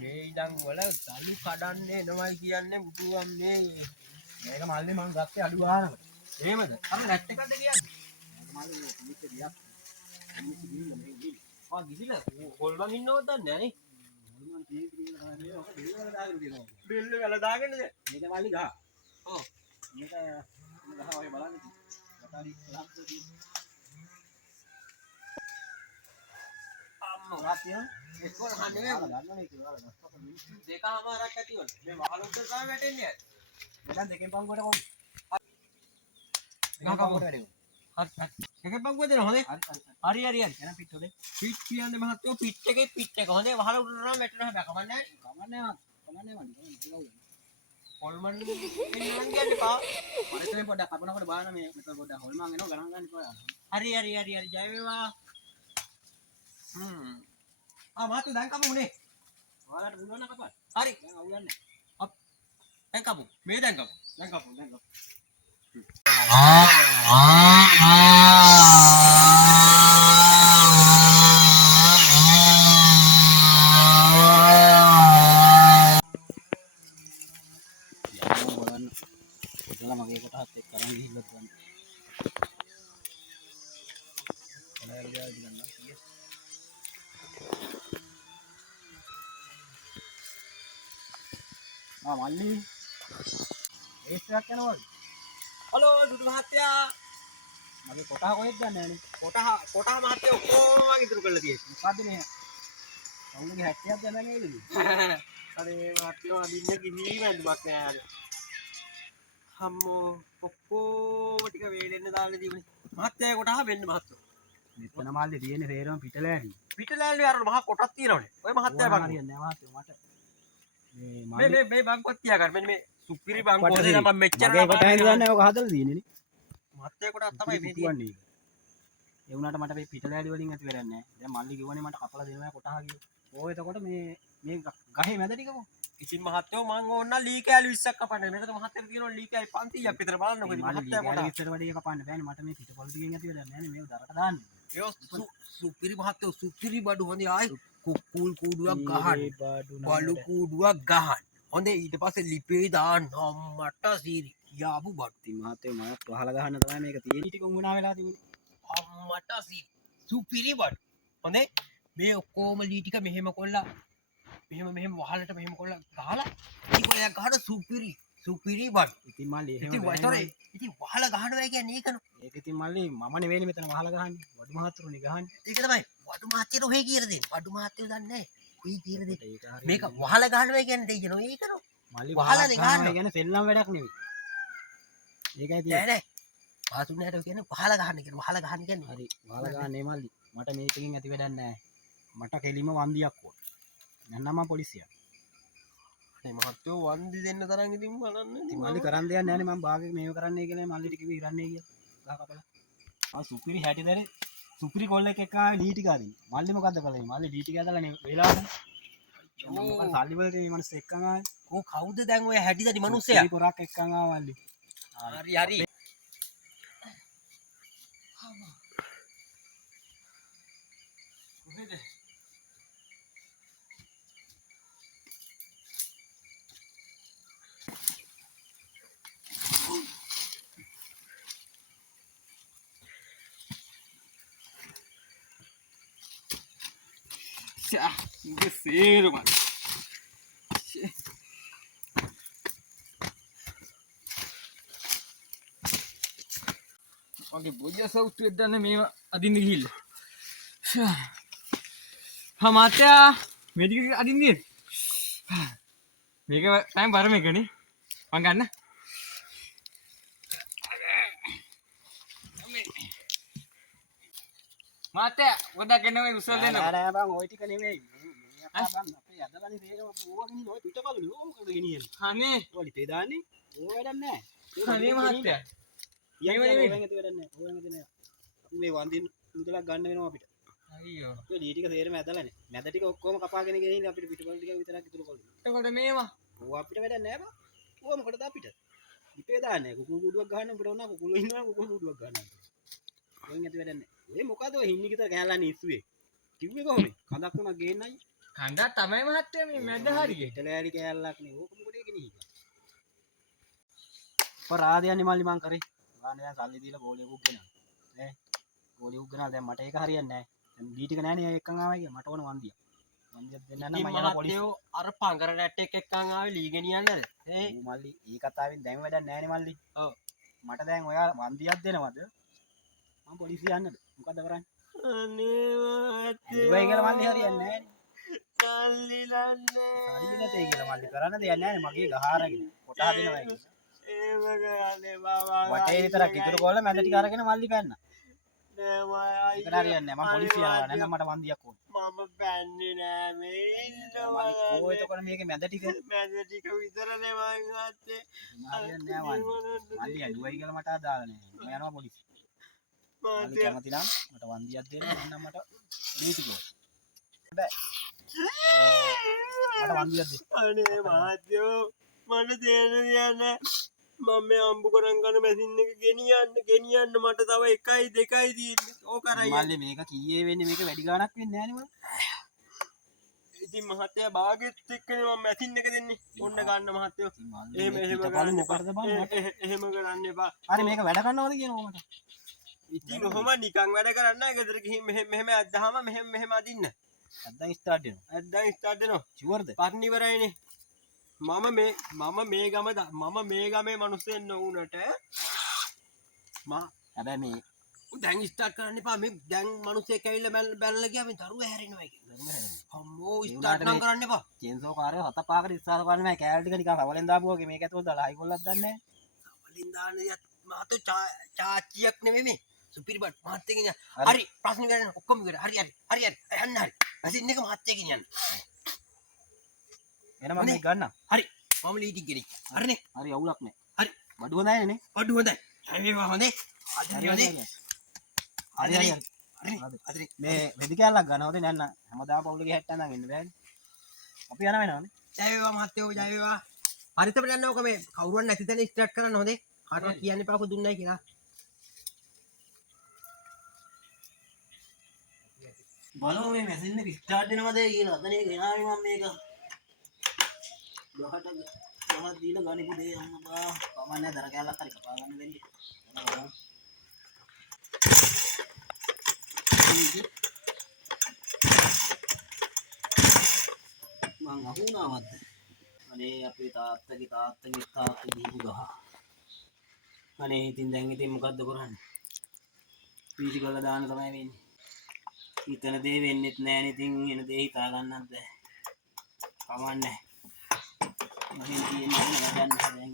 මේ ඉඳන් වල තලු කඩන්නේ එනවයි කියන්නේ බුදුන් මේ මේක මල්ලි මං ගත්තේ අඩු ගානකට. එහෙමද? අර නැට් එකක්ද කියන්නේ? මේක මල්ලි මේ පිටිට ගියක්. මිනිස්සු ගිහින් මේ ගිහින්. ආ ගිහිලා හොල්මන් ඉන්නවද දන්නේ නැහැ නේ. මල්ලි මං කීටි කියලා තමයි මේ ඔක බෙල්ල වල දාගෙන තියෙනවා. බෙල්ල වල දාගෙනද? මේක මල්ලි ගහ. ඔව්. මේක ගහ ඔය බලන්න ඉතින්. මතාරි ලක්ෂ තියෙනවා. අම්මෝ වාසිය එක්කෝ හන්නේ ගන්නනේ කියලා ගස්පක දෙකමාරක් ඇතිවල. මේ වහල උඩ තමයි වැටෙන්නේ. මෙතන දෙකෙන් පංගුවට කොහොමද? ගහ කපුවට වැඩේ. එකේ පංගුව දෙනවා හොඳේ. හරි හරි හරි. එන පිට්ටෝලේ. පිට් කියන්නේ මහත්තයෝ පිට් එකේ පිට් එක. හොඳේ වහල උඩ නම් වැටෙනවා හැබැයි කමන්නේ නැහැ. කමන්නේ මල්ලි. හොල්මන් ඉන්නන් කියන්නේ පා. පරිස්සමෙන් පොඩ්ඩක් කපනකොට බලන්න මේ මෙතන පොඩ්ඩක් හොල්මන් එනවා ගණන් ගන්න ඉපා. හරි හරි හරි හරි ජය වේවා. ආ මාත් දැන් කපමුනේ. ඔයාලට පුළුවන් නම් කපන්න. හරි. දැන් අවුලක් නැහැ. දැන් කපමු. මේ දැන් කපමු. දැන් කපමු දැන් කපමු. බලන්න. මගේ කොටහත් එක්ක අරන් ගිහිල්ලත් ගන්න. මල්ලි ඒස්ට්‍රක් යනවද? හලෝ දුදු මහත්තයා. මගේ කොටහ කොහෙද ගන්න යන්නේ? කොටහ මහත්තයා ඔක්කොම ඉතුරු කරලා තියෙන්නේ. මොකද්ද මේ? කවුරුගේ 60ක් ගන්න නේද? අනේ මහත්තයෝ අදින්න කිසිම ඇඳුමක් නෑ අර. හම්මෝ ඔක්කොම ටික වේලෙන්න දාලා දීවනේ. මහත්තයා කොටහ වෙන්න මහත්තයෝ. මෙතන මල්ලි තියෙන්නේ තේරෙම පිටලෑරි. පිටලෑල්ලේ අර මහා කොටක් තියෙනවනේ. ඔය මහත්තයා බලන්න. හරියන්නේ නැහැ මහත්තයෝ මට. මේ බංකොත් තියා ගන්න. මෙන්න මේ සුපිරි බංකොත් දෙන මම මෙච්චර මගේ කොටහෙන් දන්නේ ඔක හදලා තියෙන්නේ නේ. මහත්තයා කොටක් තමයි මේ තියෙන්නේ. ඒ වුණාට මට මේ පිටලෑලි වලින් ඇති වෙරන්නේ නැහැ. දැන් මල්ලි කිව්වනේ මට කපලා දෙනවා කොටහ කියලා. ඕක එතකොට මේ ගහේ මැද ටිකම ඉතින් මහත්තයෝ මං ඕන්න ලී කෑලි 20ක් කපන්න. මෙතන මහත්තයාට තියෙනවා ලී කෑලි 500ක් විතර බලන්නකො ඉතින් මහත්තයා කොට. විතර වැඩි කපන්න බෑනේ මට මේ පිටපොළ ටිකෙන් ඇති වෙලා නැහැ නේ මේක දරට දාන්න. ඒ සුපිරි මහත්තයෝ සුපිරි බඩු හොඳයි ආයි කුකුල් කූඩුවක් ගහන්න. බලු කූඩුවක් ගහන්න. හොඳේ ඊට පස්සේ ලිපේ දාන්න අම්මට සීරි කියාපු බඩු. ඉතින් මහත්තයෝ මම වහලා ගහන්න තමයි මේක තියෙන්නේ ටික උඹනා වෙලා තිබුණේ. අම්මට සීරි සුපිරි බඩු. හොඳේ මේ ඔක්කොම ලී ටික මෙහෙම කොල්ලා මෙහෙම වහලට මෙහෙම කොල්ලා ගහලා ඉතින් ඔය ගහන සුපිරි බඩු. ඉතින් මල්ලි එහෙම ඉතින් වයිතරේ ඉතින් වහලා ගහනවා කියන්නේ ඒකන. ඒක ඉතින් මල්ලි මම නෙවෙයි මෙතන වහලා ගහන්නේ. වඩු මහත්තුරුනේ ගහන්නේ. ඒක තමයි වඩු මහත්තයෝ ඔහෙ කියලා දෙන්නේ. වඩු මහත්තයෝ දන්නේ නැහැ. කුයි කියලා දෙන්නේ. ඒක හරිය. මේක වහලා ගහනවා කියන්නේ දෙයනෝ ඒකනෝ. මල්ලි වහලා ගහනවා. ඒ කියන්නේ සෙල්ලම් වැඩක් නෙවෙයි. ඒකයි තියෙන්නේ. නෑ පාසුනේට කියන්නේ වහලා ගහන්න කියන වහලා ගහන්න කියන්නේ. හරි වහලා ගහන්නේ මල්ලි. මට මේකකින් ඇති වැඩක් නැහැ. මට කෙලිම වන්දියක් ඕන. නැත්නම් මම පොලිසියට. මේ මහත්තයෝ වන්දි දෙන්න තරම් ඉතින් බලන්න. ඉතින් මල්ලි කරන් දෙයක් නැහැ නේ මම භාගෙක මේව කරන්නයි කියලා මල්ලිට කිව්වේ ඉරන්නේ කියලා. ගහ කපලා. ආ සුපිරි හැටිදරේ සුපිරි කොල්ලෙක් එක්ක ආවේ ලී ටික අදින්න. මල්ලි මොකද්ද කරන්නේ? මල්ලි ලී ටික ඇදලා නේ වෙලාවනේ. මොකද සල්ලි වලට මේ මනස එක්කන් ආවේ. ඕ කවුද දැන් ඔය හැටිදඩි මිනිස්සයා? සුපිරි පොරක් එක්කන් ආවා මල්ලි. හරි කොහෙද? ඉතින් සේරම ඔගේ බොජ්ජ සෞත්‍යෙ දන්නේ මේව අදින්න ගිහිල්ලා. හා මාත්‍යා මේ ටික අදින්නේ. මේක තමයි බර මේකනේ. මං ගන්න. මාත්‍යා පොඩ්ඩක් එන්න මේ උස්සලා දෙන්න. නෑ බං ওই ටික නෙමෙයි. මේ බං අපේ යදලානේ තේරෙම ඕවගෙන ඔය පිටපළුනේ ඕම මොකද ගෙනියන්නේ. අනේ ඔලි තේ දාන්නේ. ඕව වැඩක් නෑ. අනේ මාත්‍යා. මේව නෙමෙයි. ඕවෙන් ඇති වැඩක් නෑ. ඕවෙන් ඇති නෑ. අපි මේ වන්දින් මුදලක් ගන්න වෙනවා අපිට. අයියෝ. ඔය ලී ටික තේරෙම ඇදලානේ. මැද ටික ඔක්කොම කපාගෙන ගෙනින්න අපිට පිටපළු ටික විතරක් ඉතුරු කරගන්න. එතකොට මේවා ඕව අපිට වැඩක් නෑ බං. ඕව මොකටද අපිට? ඉපේ දාන්නේ. කුකුල් කුඩුවක් ගහන්න අපිට ඕන කුකුල් ඉන්නවා කුකුල් කුඩුවක් ගන්න. ඕවෙන් ඇති වැඩක් නෑ. ඔය මොකද ඔය හින්නි කිතර කෑල්ලානේ ඉස්සුවේ. කිව්වේ කොහොමද? කඳක් උනා ගේන්නයි. කණ්ඩා තමයි මහත්තයා මේ මැද හරියේ. ටෙලෑරි කෑල්ලක් නේ. ඕක මොකටද ගෙනිහින්. පරාදයන්නේ මල්ලි මං කරේ. ගාන දැන් සල්ලි දීලා ගෝලියකුත් ගෙනා. ඈ ගෝලියකුත් ගෙනා දැන් මට ඒක හරියන්නේ නැහැ. දැන් දී ටික නෑනේ එක්කන් ආවා කියලා මට ඕන වන්දිය. වන්දියක් දෙන්න නම් මම යනවා පොලිසිය. අර පංගර නැට් එක එක්කන් ආවේ ලී ගෙනියන්නද? ඈ ඌ මල්ලි ඒ කතාවෙන් දැන් වැඩක් නෑනේ මල්ලි. ඔව්. මට දැන් ඔයා වන්දියක් දෙනවද? මම පොලිසිය යන්නද? මොකද කරන්නේ? අනේ මහත්තයෝ දුවයි කියලා මල්ලි හරියන්නේ නෑනේ. සල්ලි ලන්නේ. සල්ලි නැතේ කියලා මල්ලි කරන්න දෙයක් නෑනේ මගේ ගහ අරගෙන කොට හදිනවා ඒක. ඒව කරන්නේ බබා. වටේ විතරක් ඉතුරු කරලා මැද ටික අරගෙන මල්ලි පැන්නා. නෑ මම ඒක හරියන්නේ නෑ මම පොලිසිය යනවා නැත්නම් මට වන්දියක් ඕන. මම පැන්නේ නෑ මේ මල්ලි කොහොම එතකොට මේකේ මැද ටික මැද ටික විතරනේ මං ගත්තේ. හරියන්නේ නෑ මල්ලි. මල්ලි ඇදුවයි කියලා මට අදාළ නෑ. මම යනවා පොලිසිය. මල්ලි කැමති නම් මට වන්දියක් දෙන්න නැත්නම් මට දීතිකෝ. බෑ. මට වන්දියක් දෙන්න. අනේ මහත්තයෝ මට තේරෙන්නේ නෑ. මම මේ අම්බු කරන් ගන්න මැෂින් එක ගෙනියන්න මට තව 1යි 2යි තියෙන්නේ. ඕක කරයි. මල්ලි මේක කීයේ වෙන්නේ මේක වැඩි ගාණක් වෙන්නේ නෑනේ මල්ලි. ඉතින් මහත්තයා භාගෙත් එක්කනේ මම මැෂින් එක දෙන්නේ. ඔන්න ගන්න මහත්තයෝ. එහෙම බලු මොකටද බං මට. එහෙම කරන්න එපා. හරි මේක වැඩ කරනවද කියනවා මට. ඉතින් ඔහොම නිකන් වැඩ කරන්න නෑ. ගෙදර ගිහින් මෙහෙම ඇද්දාම මෙහෙම අදින්න. අද්දන් ස්ටාර්ට් වෙනවා. ඇද්දාන් ස්ටාර්ට් වෙනවා. ෂුවර්ද? පරණ ඉවරයිනේ. මම මේ ගමේ මිනිස්සෙන් නොවුනට හැබැයි මේ දැන් ස්ටාර්ට් කරන්න එපා. මේ දැන් මිනිස්සෙක් ඇවිල්ලා බැලලා ගියා මේ දරුවා හැරෙනවා කියලා. දරුවා හැරෙනවා. අම්මෝ ස්ටාර්ට් නම් කරන්න එපා. චේන්සෝ කාර්යය හත පහකට ඉස්සරහ කරන්නේ නැහැ. කෑල් ටික නිකන් රවලෙන් දාපු වගේ මේක ඇතුළට දාලා හයි කොල්ලක් දන්නේ නැහැ. වලින් දාන්නේ මාතෝ චාචියක් නෙමෙයි මේ. සුපිරි බට් මහත්තයා කියන. හරි ප්‍රශ්න ගන්න ඔක්කොම ඉවර. හරි යන්න හරි. මැෂින් එක මහත්තයා කියන්න. එනම මේ ගන්න. හරි මම ලීටික් ගෙනිච්ච. හරිනේ. හරි අවුලක් නැහැ. හරි බඩු හොඳයි නේ. බඩු හොඳයි. මේවා හොඳේ. හරි. මේ වෙදි කෑල්ලක් ගන්නවද නැන්න හැමදාම පවුලේ හැට්ටම් නම් එන්න බෑනේ. අපි යන වෙනවනේ. ජය වේවා මහත්තයෝ ජය වේවා. හරිතම යන්න ඕක මේ කවුරුන් නැති තැන ස්ටාර්ට් කරන්න හොඳේ. කාටවත් කියන්න එපා කො දුන්නයි කියලා. බලමු මේ මැෂින් එක ස්ටාර්ට් වෙනවද කියලා. අතනේ ගෙනාවේ මම මේක. ගහට දීලා ගනිපු දෙය අම්මා. කමන්නේ දර කෑල්ලක් හරි කපා ගන්න දෙන්නේ. මං අහුණාවද්ද අනේ අපේ තාත්තගේ දීපු ගහ අනේ ඉතින් මොකද්ද කරන්නේ පීටි කරලා දාන්න තමයි වෙන්නේ හිතන දේ වෙන්නෙත් නෑනේ ඉතින් එන දේ හිතා ගන්නත් බෑ කමන්නේ මම කියන්නේ වැඩක් නැහැ